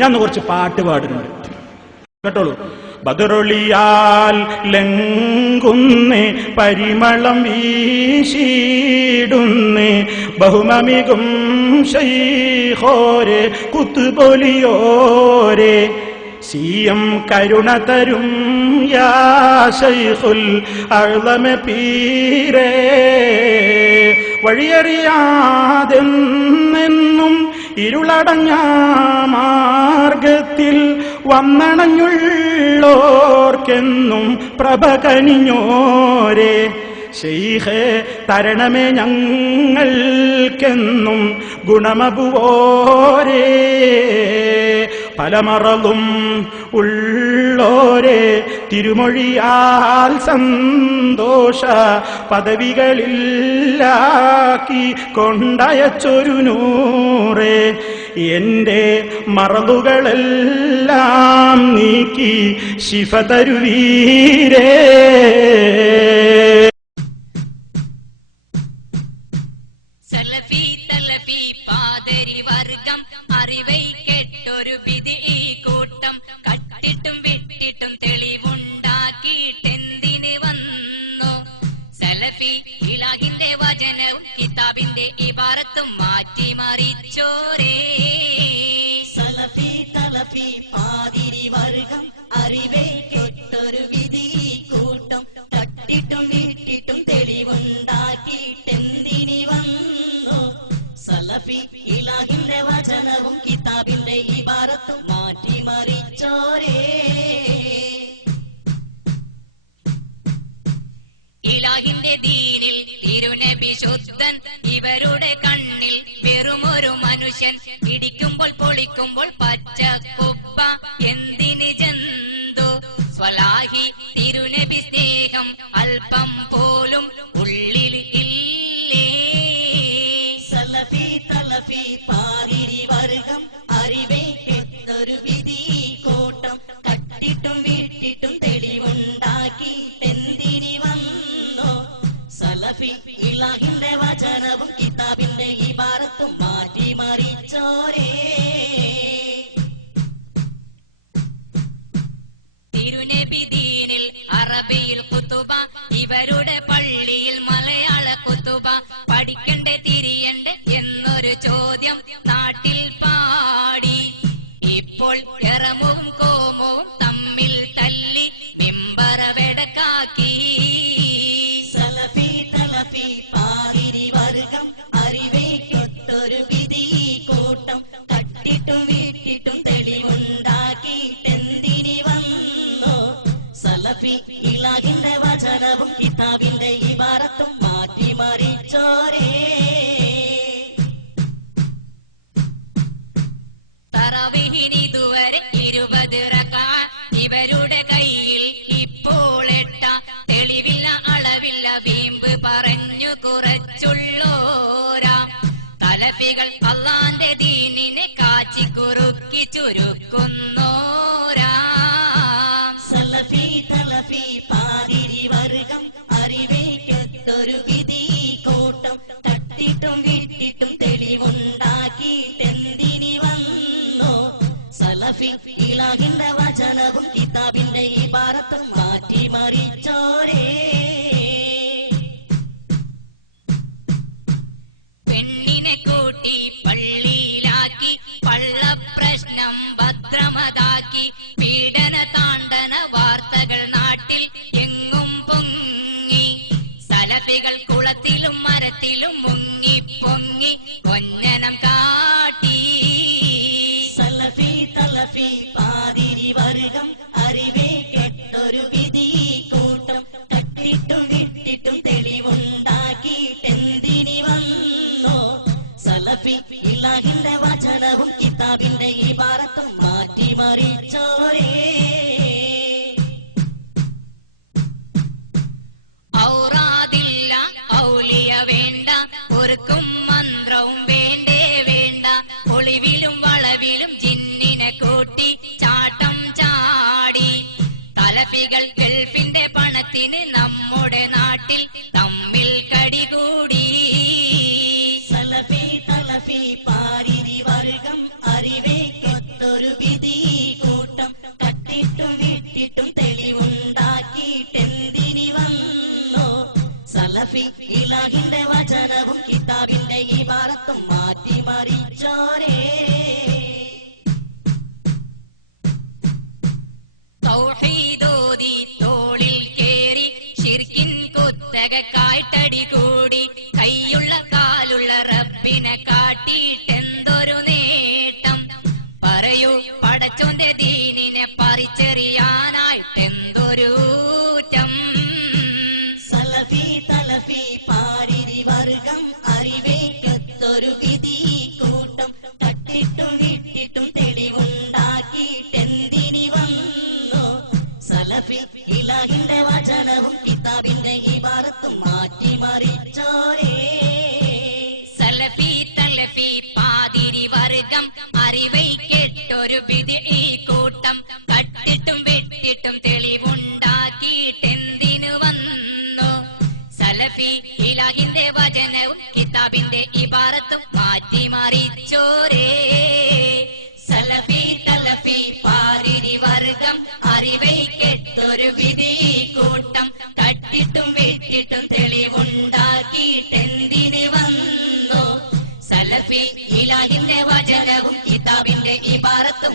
ഞാൻ കുറച്ച് പാട്ട് പാടുന്നുണ്ട്, കേട്ടോളൂ. ബദറൊളിയാൽ ലംഘുന്നേ പരിമളം വീശിടുന്നേ ബഹുമമികും ശൈഖോരെ കുത്തുബൊലിയോരെ സിയം കരുണ തരും യാ ശൈഖുൽ അഅ്ലമ പീരേ. വഴിയറിയാതെന്നും ഇരുളടഞ്ഞ മാർഗത്തിൽ വന്നണഞ്ഞുള്ളോർക്കെന്നും പ്രഭ കനിഞ്ഞോരെ ശൈഖേ തരണമേ ഞങ്ങൾക്കെന്നും ഗുണമബുവോരേ. പലമറലും ഉള്ളോരെ തിരുമൊഴിയാൽ സന്തോഷ പദവികളില്ലാക്കി കൊണ്ടയച്ചൊരു നൂറേ. എന്റെ മറലുകളെല്ലാം നീക്കി ശിഫ തരുവീരേ. ഇവരുടെ കണ്ണിൽ വെറുമൊരു മനുഷ്യൻ, ഇടിക്കുമ്പോൾ പൊളിക്കുമ്പോൾ പച്ച കുപ്പ എന്തിന് ജന്തു. സ്വലാഹി തിരുനബി സ്നേഹം അല്പം പോലും ഉള്ളിൽ ഇല്ലേ. സലഫി തലഫി പാതിരി വർഗം അറിവേ കെട്ടൊരു വിധി കൂട്ടം കട്ടിട്ടും വീട്ടിട്ടും തെളിവുണ്ടാക്കി എന്തിനി വന്നു. സലഫി ഇലാഹിന്റെ വചനവും കിതാബിന്റെ ഇബാറത്തും മാറ്റി മറിച്ചോരേ. തിരുനബി ദീനിൽ അറബിയിൽ കുത്തുബ, ഇവരുടെ പള്ളിയിൽ മലയാള കുത്തുബ. പഠിക്കണ്ടേ തിരിയണ്ടേ എന്നൊരു ചോദ്യം നാട്ടിൽ പാടി. ഇപ്പോൾ എറമും കോമും തമ്മിൽ തല്ലി മിമ്പറ വെടക്കാക്കി. സലഫി തലഫി പാതിരി വർഗം അറിവേ കെട്ടൊരു വിധി കൂട്ടം കട്ടിട്ടും വീട്ടിട്ടും തെളിവുണ്ടാക്കി എന്തിനി വന്നു. സലഫി ഇലാഹിന്റെ വചനവും കിതാബിന്റെ ഇബാറത്തും മാറ്റി മറിച്ചോരേ. തറവിഹിനിതുവരെ 20 റക്അത്ത്, ഇവരുടെ കയ്യിൽ ഇപ്പോൾ 8. തെളിവില്ല അളവില്ല വീമ്പ് പറഞ്ഞു കുറച്ചുള്ളോരാ. തലഫികൾ അള്ളാന്റെ ദീനിനെ കാച്ചി കുറുക്കി ചുരുക്കുന്നോരാ. സലഫി തലഫി പാതിരി വർഗം അറിവേ കെട്ടൊരു വിധി കൂട്ടം തട്ടിട്ടും വീട്ടിട്ടും തെളിവുണ്ടാക്കി എന്തിനി വന്നു. സലഫി ഇലാഹിന്റെ വചനവും കിതാബിന്റെ ഇബാറത്തും മാറ്റി മറിച്ചോരേ. പെണ്ണിനെ കൂട്ടി പള്ളിയിലാക്കി പള്ളപ്രശ്നം ഭദ്രമതാക്കി. പീഡന താണ്ഡന വാർത്തകൾ നാട്ടിൽ എങ്ങും പൊങ്ങി. സലഫികൾ കുളത്തിലും മരത്തിലും മുങ്ങി പൊങ്ങി കൊഞ്ഞനം കാട്ടി. സലഫി തലഫി പാതിരി വർഗം അറിവേ കെട്ടൊരു വിധി കൂട്ടം തട്ടിട്ടും വിട്ടിട്ടും തെളിവുണ്ടാക്കി എന്തിനി വന്നു. സലഫി ഇലാഹിന്റെ വചനവും കിതാബിന്റെ ഇബാറത്തും മാറ്റി മറിച്ചോരേ. ഔറാദില്ല ഔലിയ വേണ്ട, ഒരുക്കും മന്ത്രവും വേണ്ടേ വേണ്ട. ഒളിവിലും വളവിലും ജിന്നിനെ കൂട്ടി പറയൂ പടച്ചോന്റെ ദീനിനെ പറിച്ചെറിയാനായിട്ടെന്തൊരു ഊറ്റം. സലഫി തലഫി പാരിരി വർഗം അറിവേക്കത്തൊരു വിധി കൂട്ടം തട്ടിട്ടും വിട്ടിട്ടും തെളിവുണ്ടാക്കിയിട്ടെന്തിനി വന്നു. സലഫി ഇലാഹിന്റെ വചനവും കിതാബിന്റെ ഇബാറത്തും മാറ്റിമറിച്ചോരേ. സലഫി തലഫി പാതിരി വർഗം അറിവൈക്കെട്ടൊരു ബിദ്ഈ കൂട്ടം തട്ടിട്ടും വെട്ടിട്ടും തെളിവുണ്ടാക്കിയിട്ടെന്തിനു വന്നു. സലഫി ഇലാഹിന്റെ വചനവും കിതാബിന്റെ ഇബാറത്തും മാറ്റിമറിച്ചോരേ. സലഫി തലഫി പാതിരി വർഗം അറിവൈക്കെട്ടൊരു ബിദ്ഈ കൂട്ടം തട്ടിട്ടും വെട്ടിട്ടും തെളിവുണ്ടാക്കിയിട്ടെന്തിന് വന്നു. സലഫി ഇലാഹിന്റെ വചനവും കിതാബിന്റെ ഇബാറത്തും